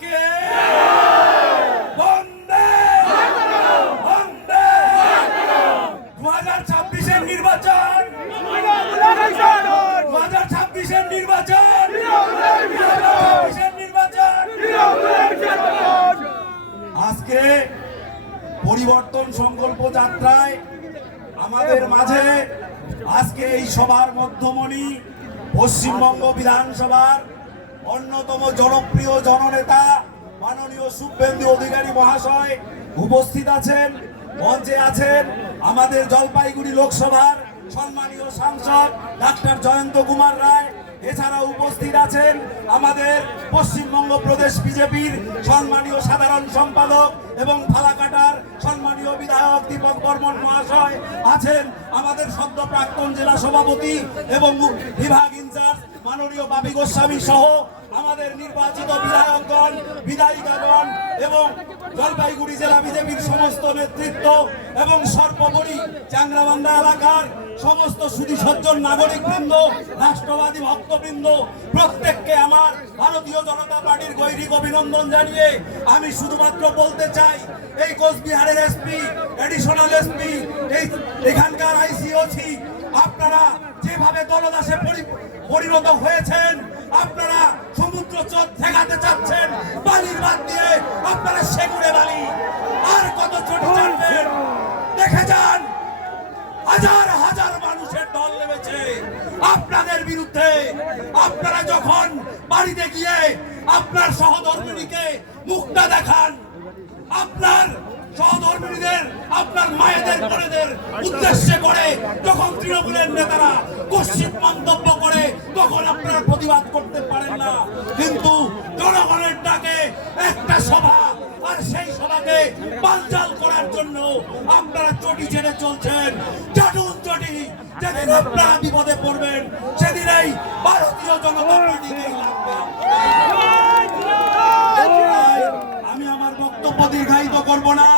ডাকে বন্দে বন্দে 2026-এর নির্বাচন 2026-এর নির্বাচন 2026-এর নির্বাচন আজকে পরিবর্তন সংকল্প যাত্রায় আমাদের মাঝে আজকে এই সভার মধ্যমণি পশ্চিমবঙ্গ বিধানসভার অন্যতম জনপ্রিয় জননেতা মাননীয় শুভেন্দু অধিকারী মহাশয় উপস্থিত আছেন। মঞ্চে আছেন আমাদের জলপাইগুড়ি লোকসভার সম্মানীয় সাংসদ ডাক্তার জয়ন্ত কুমার রায়। এছাড়া উপস্থিত আছেন আমাদের পশ্চিমবঙ্গ প্রদেশ বিজেপির সম্মানীয় সাধারণ সম্পাদক এবং ফালাকাটার সম্মানীয় বিধায়ক দীপক বর্মন মহাশয় আছেন। আমাদের সদ্য প্রাক্তন জেলা সভাপতি এবং বিভাগ ইনচার্জ মাননীয় বাপি গোস্বামী সহ আমাদের নির্বাচিত বিধায়কগণ, বিধায়িকাগণ এবং জলপাইগুড়ি জেলা বিজেপির সমস্ত নেতৃত্ব এবং সর্বোপরি চ্যাংরাবান্ধা এলাকার সমস্ত সুধী সজ্জন নাগরিকবৃন্দ, রাষ্ট্রবাদী ভক্তবৃন্দ, প্রত্যেককে আমার ভারতীয় জনতা পার্টির গৈরিক অভিনন্দন জানিয়ে আমি শুধুমাত্র বলতে চাই, এই কোচবিহারের এসপি, এডিশনাল এসপি, এখানকার আইসিওসি, আপনারা যেভাবে দলদাসে পরিণত হয়েছেন, আপনারা সমুদ্র চোখ ঠেকাতে চাচ্ছেন বালির বাদ দিয়ে, আপনারা সেগুড়ে বালি আর কত ছোট চাটবেন। দেখে যান, হাজার হাজার মানুষের দল নেমেছে আপনাদের বিরুদ্ধে। আপনারা যখন বাড়িতে গিয়ে আপনার সহধর্মিণীকে মুখটা দেখান, আপনার সহধর্মিণীদের, আপনার মায়েদের বোনেদের উদ্দেশ্যে করে যখন তৃণমূলের নেতারা কুৎসিত মন্তব্য করে, তখন আপনারা প্রতিবাদ করতে পারেন না। কিন্তু জনগণের ডাকে একটা সভা, আর সেই সভাকে বানচাল করার জন্য আপনারা চটি ছেড়ে চলছেন। চাটুন চটি, যেদিন আপনারা বিপদে পড়বেন সেদিনেই ভারতীয় জনতা পার্টিকেই লাগবে। আমি আমার বক্তব্য দীর্ঘায়িত করব না।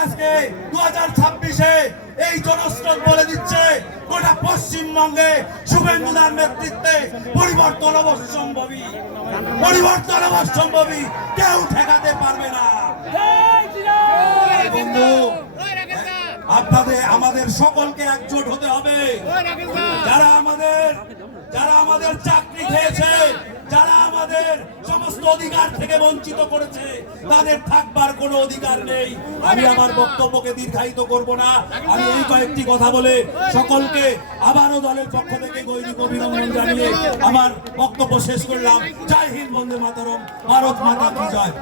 আজকে 2026-এ এই জনস্রোত বলে দিচ্ছে গোটা পশ্চিমবঙ্গে শুভেন্দুদার নেতৃত্বে পরিবর্তন অবশ্যম্ভাবী, পরিবর্তন অবশ্যম্ভাবী, কেউ ঠেকাতে পারবে না। বন্ধু, আপনাদের আমাদের সকলকে একজোট হতে হবে। যারা আমাদের চাকরি খেয়েছে, যারা আমাদের সমস্ত অধিকার থেকে বঞ্চিত করেছে, তাদের থাকবার কোনো অধিকার নেই। আমি আমার বক্তব্যকে দীর্ঘায়িত করব না। আমি এই কয়েকটি কথা বলে সকলকে আবারও দলের পক্ষ থেকে গৈরিক অভিনন্দন জানিয়ে আমার বক্তব্য শেষ করলাম। জয় হিন্দ, বন্দে মাতরম, ভারত মাতা কি জয়।